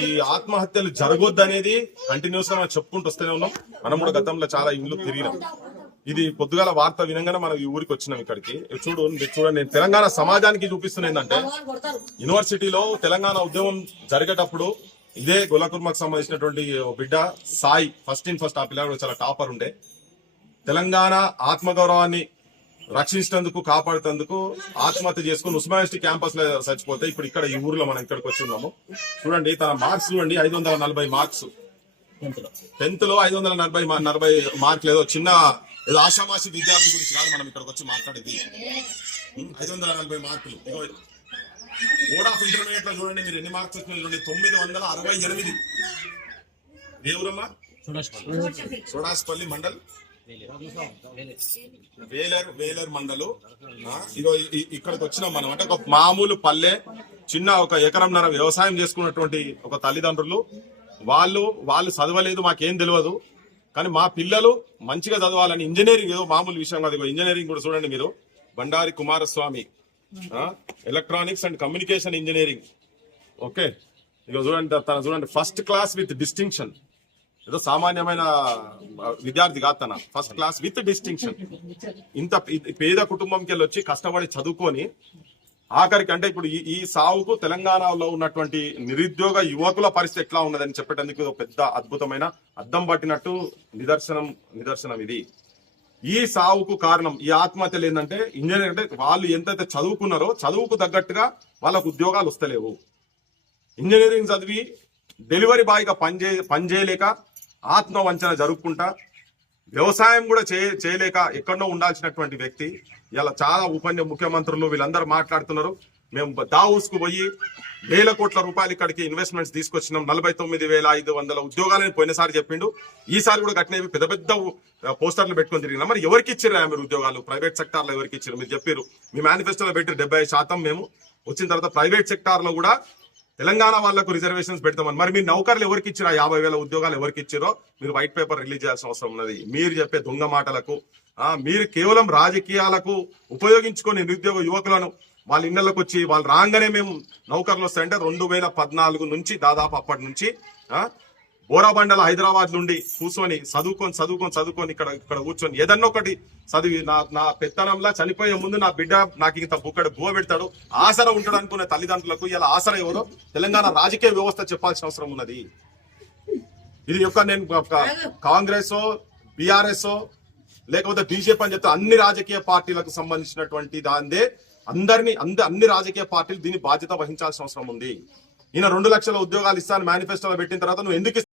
ఈ ఆత్మహత్యలు జరగొద్దు అనేది కంటిన్యూస్గా మనం చెప్పుకుంటూ వస్తూనే ఉన్నాం. మనం కూడా గతంలో చాలా ఇండ్లు తిరిగినాం. ఇది పొద్దుగాల వార్త వినంగానే మనం ఈ ఊరికి వచ్చినాం ఇక్కడికి. చూడు చూడండి నేను తెలంగాణ సమాజానికి చూపిస్తున్నా ఏంటంటే యూనివర్సిటీలో తెలంగాణ ఉద్యమం జరిగేటప్పుడు ఇదే గొల్లకుర్మకు సంబంధించినటువంటి బిడ్డ సాయి ఫస్ట్ ఇన్ ఫస్ట్ ఆ పిల్లలు చాలా టాపర్ ఉండే. తెలంగాణ ఆత్మగౌరవాన్ని రక్షించినందుకు కాపాడుతందుకు ఆత్మహత్య చేసుకుని ఉస్మానిటీ క్యాంపస్లో చచ్చిపోతే ఇప్పుడు ఇక్కడ ఈ ఊర్లో మనం ఇక్కడికి వచ్చి ఉన్నాము. చూడండి తన మార్క్స్ చూడండి ఐదు వందల నలభై మార్క్స్ టెన్త్లో ఐదు వందల నలభై నలభై మార్కులు ఏదో చిన్న ఏదో ఆషామాషి విద్యార్థి గురించి కాదు మనం ఇక్కడికి వచ్చి మాట్లాడేది. ఐదు వందల నలభై మార్కులు బోర్డ్ ఆఫ్ ఇంటర్మీడియట్లో చూడండి మీరు ఎన్ని మార్క్స్ వచ్చినాయి చూడండి తొమ్మిది వందల అరవై ఎనిమిది. దేవురమ్మా సోడాస్పల్లి మండల్. వేలర్ వేలర్ మండలు. ఇగో ఇక్కడికి వచ్చినాం మనం. అంటే ఒక మామూలు పల్లె చిన్న ఒక ఎకరంన్నర వ్యవసాయం చేసుకున్నటువంటి ఒక తల్లిదండ్రులు. వాళ్ళు వాళ్ళు చదవలేదు మాకేం తెలియదు కానీ మా పిల్లలు మంచిగా చదవాలని ఇంజనీరింగ్ ఏదో మామూలు విషయం కాదు. ఇంజనీరింగ్ కూడా చూడండి మీరు. Bandari Kumaraswamy. Electronics and communication engineering. Okay. ఇక చూడండి తన చూడండి ఫస్ట్ క్లాస్ విత్ డిస్టింక్షన్ ఏదో సామాన్యమైన విద్యార్థి కాదు తన. ఫస్ట్ క్లాస్ విత్ డిస్టింక్షన్ ఇంత పేద కుటుంబంకి వెళ్ళి వచ్చి కష్టపడి చదువుకొని ఆఖరికి అంటే ఇప్పుడు ఈ ఈ సావుకు తెలంగాణలో ఉన్నటువంటి నిరుద్యోగ యువకుల పరిస్థితి ఎట్లా ఉన్నదని చెప్పేటందుకు ఒక పెద్ద అద్భుతమైన అద్దం పట్టినట్టు నిదర్శనం నిదర్శనం ఇది. ఈ సావుకు కారణం ఈ ఆత్మహత్యలు ఏంటంటే ఇంజనీర్ అంటే వాళ్ళు ఎంతైతే చదువుకున్నారో చదువుకు తగ్గట్టుగా వాళ్ళకు ఉద్యోగాలు వస్తలేవు. ఇంజనీరింగ్ చదివి డెలివరీ బాయ్గా పనిచే పనిచేయలేక ఆత్మవంచన జరుపుకుంటా. వ్యవసాయం కూడా చే చేయలేక ఎక్కడో ఉండాల్సినటువంటి వ్యక్తి. ఇలా చాలా ఉపన్య ముఖ్యమంత్రులు వీళ్ళందరూ మాట్లాడుతున్నారు. మేము దావుస్కు పోయి వేల కోట్ల రూపాయలు ఇక్కడికి ఇన్వెస్ట్మెంట్స్ తీసుకొచ్చినాం. నలభై తొమ్మిది వేల ఐదు వందల ఉద్యోగాలని పోయినసారి చెప్పిండు. ఈసారి కూడా కట్టినవి పెద్ద పెద్ద పోస్టర్లు పెట్టుకొని తిరిగినా. మరి ఎవరికి ఇచ్చిర్రా మీరు ఉద్యోగాలు? ప్రైవేట్ సెక్టార్లో ఎవరికి ఇచ్చారు మీరు చెప్పారు మీ మేనిఫెస్టోలో పెట్టి డెబ్బై శాతం మేము. వచ్చిన తర్వాత ప్రైవేట్ సెక్టార్లో కూడా తెలంగాణ వాళ్ళకు రిజర్వేషన్స్ పెడతామని. మరి మీరు నౌకర్లు ఎవరికి ఇచ్చిరా యాభై వేల ఉద్యోగాలు ఎవరికి ఇచ్చిరో మీరు వైట్ పేపర్ రిలీజ్ చేయాల్సిన అవసరం ఉన్నది. మీరు చెప్పే దొంగ మాటలకు మీరు కేవలం రాజకీయాలకు ఉపయోగించుకొని నిరుద్యోగ యువకులను వాళ్ళ ఇళ్ళకు వచ్చి వాళ్ళు రాగానే మేము నౌకర్లు వస్తాయంటే రెండు వేల పద్నాలుగు నుంచి దాదాపు అప్పటి నుంచి బోరాబండల హైదరాబాద్ నుండి కూర్చొని చదువుకొని చదువుకొని చదువుకొని ఇక్కడ ఇక్కడ కూర్చొని ఏదన్నా ఒకటి చదివి నా నా పెత్తనంలా చనిపోయే ముందు నా బిడ్డ నాకు ఇంత బుక్కడు బువ పెడతాడు ఆసర ఉంటాడు అనుకునే తల్లిదండ్రులకు ఇలా ఆసర ఎవరో? తెలంగాణ రాజకీయ వ్యవస్థ చెప్పాల్సిన అవసరం ఉన్నది. ఇది యొక్క నేను కాంగ్రెస్ బీఆర్ఎస్ లేకపోతే బీజేపీ అని చెప్తే అన్ని రాజకీయ పార్టీలకు సంబంధించినటువంటి దాందే అందరినీ అంద అన్ని రాజకీయ పార్టీలు దీని బాధ్యత వహించాల్సిన అవసరం ఉంది. ఈయన రెండు లక్షల ఉద్యోగాలు ఇస్తాను మేనిఫెస్టోలో పెట్టిన తర్వాత నువ్వు ఎందుకు